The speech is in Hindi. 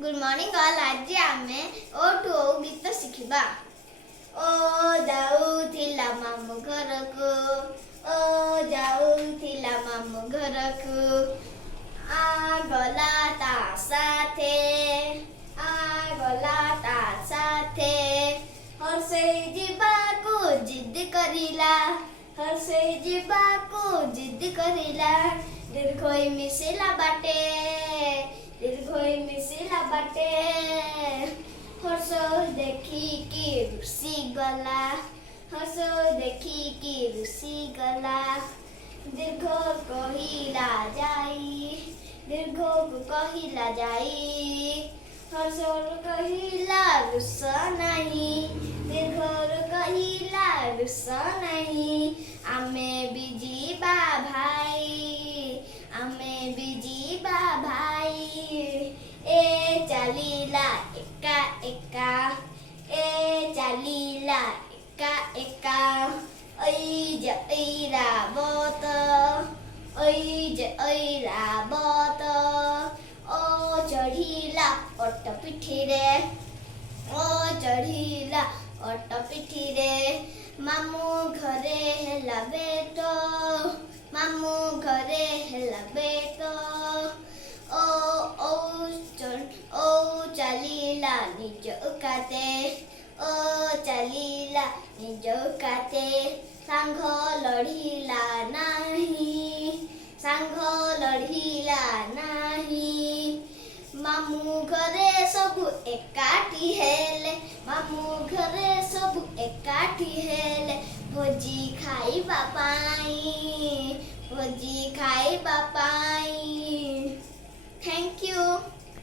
Good morning all. आज आमे ओ टू ओ गीत शिखिबा। ओ जाउथिला मामु घरकु, ओ जाउथिला मामु घरकु, आ गला ता साथे, आ गला ता साथे, हर्षे जिबाकु जिद करिला, हर्षे जिबाकु जिद करिला, दीर्घई मिसिला बाटे, दीर्घई मिसिला बाटे, हर्ष देखिकी रुसी गला, हर्ष देखिकी रुसी गला, दीर्घ कहिला जाई, दीर्घ को कहिला जाई, हर्ष कहिला रुस नाही, दीर्घ कहिला रुस नाही, आमे भी जीवा भाई, आमे भी जीवा भाई, ए चालीला एका एका, ए चालीला एका एका, ऐज ऐरावत, ऐज ऐरावत, ओ चढ़ीला ओट पिठीरे, ओ चढ़ीला ओट पिठीरे, मामू घरे हेला बेट, मामू घरे हेला बेट, ओ चालीला निज उकाते, ओ चालीला निज उकाते, सांघ लढ़ीला नाही, सांघ लढ़ीला नाही, मामू घरे सबु एकाठी हेले, मामू घरे सबु एकाठी हेले, भोजी खाइबा पाई, भोजी खाइबा पाई। Thank you.